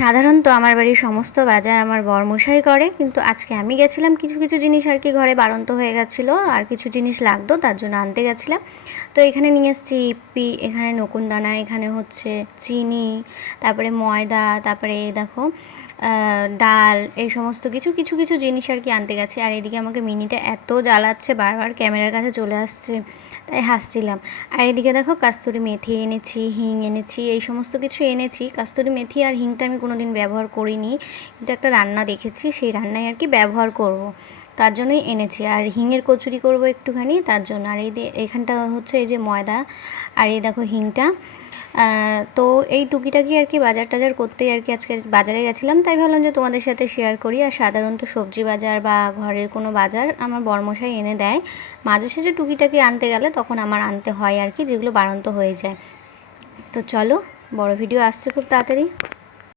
সাধারণত আমার বাড়ির সমস্ত বাজার আমার বরমশাই করে, কিন্তু আজকে আমি গেছিলাম কিছু কিছু জিনিস আর কি ঘরে বাড়ন্ত হয়ে গেছিল, আর কিছু জিনিস লাগতো, তার জন্য আনতে গেছিলাম। তো এখানে নিয়ে এসেছি ইপি এখানে নকুনদানা এখানে হচ্ছে চিনি, তারপরে ময়দা, তারপরে দেখো ডাল, এই সমস্ত কিছু কিছু কিছু জিনিস আর কি আনতে গেছে। আর এদিকে আমাকে মিনিটা এত জ্বালাচ্ছে, বারবার ক্যামেরার কাছে চলে আসছে, তাই হাসছিলাম। আর এদিকে দেখো, কাস্তুরি মেথি এনেছি, হিং এনেছি, এই সমস্ত কিছু এনেছি। কাস্তুরি মেথি আর হিংটা আমি কোনো দিন ব্যবহার করিনি। কিন্তু একটা রান্না দেখেছি, সেই রান্নায় আর কি ব্যবহার করব। তার জন্যই এনেছি। আর হিঙের কচুরি করব একটুখানি, তার জন্য। আর এই এখানটা হচ্ছে এই যে ময়দা। আর এই দেখো হিংটা। তো এই টুকিটাকি আর কি বাজার টাজার করতেই আর কি আজকে বাজারে গেছিলাম, তাই ভাবলাম যে তোমাদের সাথে শেয়ার করি। আর সাধারণত সবজি বাজার বা ঘরের কোনো বাজার আমার বর্মশাই এনে দেয়। মাঝে সাঝে টুকিটাকি আনতে গেলে তখন আমার আনতে হয় আর কি, যেগুলো বাড়ন্ত হয়ে যায়। তো চলো, বড় ভিডিও আসছে খুব তাড়াতাড়ি।